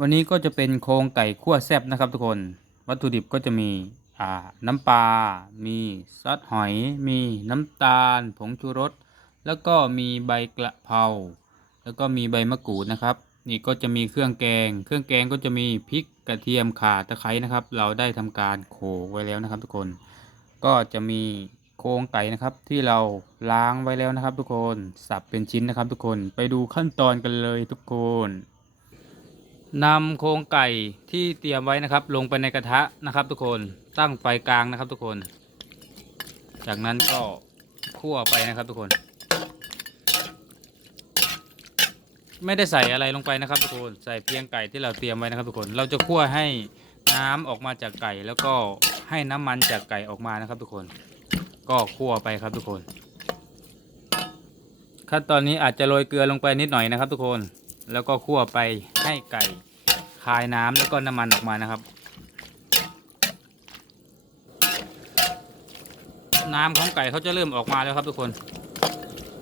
วันนี้ก็จะเป็นโครงไก่คั่วแซ่บนะครับทุกคน วัตถุดิบก็จะมีอ่าน้ำปลา มีซอสหอย มีน้ำตาล ผงชูรส แล้วก็มีใบกระเพรา แล้วก็มีใบมะกรูดนะครับ นี่ก็จะมีเครื่องแกง เครื่องแกงก็จะมีพริกกระเทียมข่าตะไคร้นะครับ เราได้ทำการโขลกไว้แล้วนะครับทุกคน ก็จะมีโครงไก่นะครับที่เราล้างไว้แล้วนะครับทุกคน สับเป็นชิ้นนะครับทุกคน ไปดูขั้นตอนกันเลยทุกคน นำโครงไก่ที่เตรียมไว้นะครับ ลงไปในกระทะนะครับ ทุกคนตั้งไฟกลางนะครับ ทุกคน จากนั้นก็คั่วไปนะครับ ทุกคน ไม่ได้ใส่อะไรลงไปนะครับ ทุกคนใส่เพียงไก่ที่เราเตรียมไว้นะครับ ทุกคน เราจะคั่วให้น้ำออกมาจากไก่ แล้วก็ให้น้ำมันจากไก่ออกมานะครับ ทุกคน ก็คั่วไปครับทุกคน ขั้นตอนนี้อาจจะโรยเกลือลงไปนิดหน่อยนะครับ ทุกคน แล้วก็คั่วไปให้ไก่คายน้ำแล้วก็น้ำมันออกมานะครับ น้ำของไก่เขาจะเริ่มออกมาแล้วครับทุกคน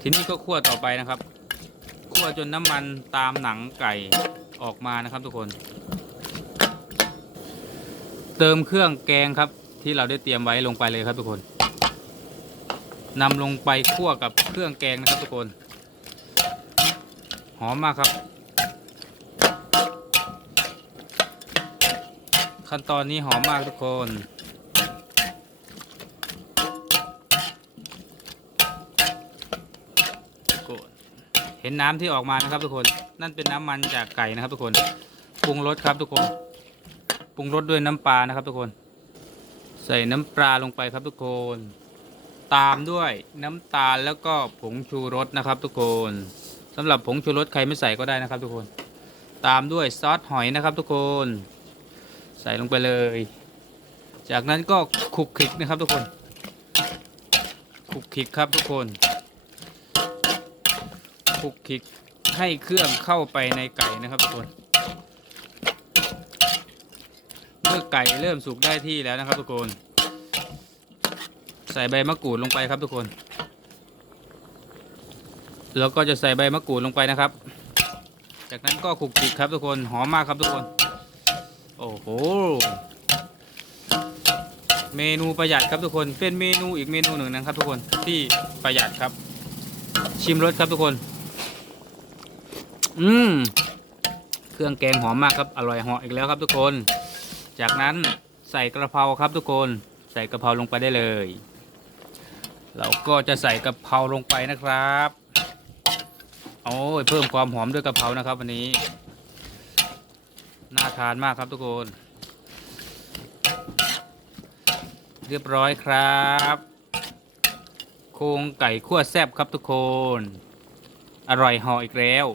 ทีนี้ก็คั่วต่อไปนะครับคั่วจนน้ำมันตามหนังไก่ออกมานะครับทุกคน เติมเครื่องแกงครับที่เราได้เตรียมไว้ลงไปเลยครับทุกคนนำลงไปคั่วกับเครื่องแกงนะครับทุกคน อมมากครับ ขั้นตอนนี้หอมมากทุกคนเห็นน้ำที่ออกมานะครับทุกคน นั่นเป็นน้ำมันจากไก่นะครับทุกคน ปรุงรสครับทุกคน ปรุงรสด้วยน้ำปลานะครับทุกคน ใส่น้ำปลาลงไปครับทุกคน ตามด้วยน้ำตาลแล้วก็ผงชูรสนะครับทุกคน สำหรับผงชูรสใครไม่ใส่ก็ได้นะครับทุกคน ตามด้วยซอสหอยนะครับทุกคน ใส่ลงไปเลย จากนั้นก็คลุกคลิกนะครับทุกคนคลุกคลิกครับทุกคนคลุกคลิกให้เครื่องเข้าไปในไก่นะครับทุกคนเมื่อไก่เริ่มสุกได้ที่แล้วนะครับทุกคน ใส่ใบมะกรูดลงไปครับทุกคน แล้วก็จะใส่ใบมะกรูดลงไปนะครับ จากนั้นก็คลุกคลิกครับทุกคนหอมมากครับทุกคน โอ้โห เมนูประหยัดครับทุกคน เป็นเมนูอีกเมนูหนึ่งนะครับทุกคนที่ประหยัดครับ ชิมรสครับทุกคน อืมเครื่องแกงหอมมากครับ อร่อยเหาะอีกแล้วครับทุกคน จากนั้นใส่กระเพราครับทุกคน ใส่กระเพราลงไปได้เลย เราก็จะใส่กระเพราลงไปนะครับ โอ้ยเพิ่มความหอมด้วยกระเพรานะครับวันนี้น่าทานมากครับทุกคน เรียบร้อยครับโครงไก่คั่วแซ่บครับทุกคน อร่อยห่ออีกแล้ว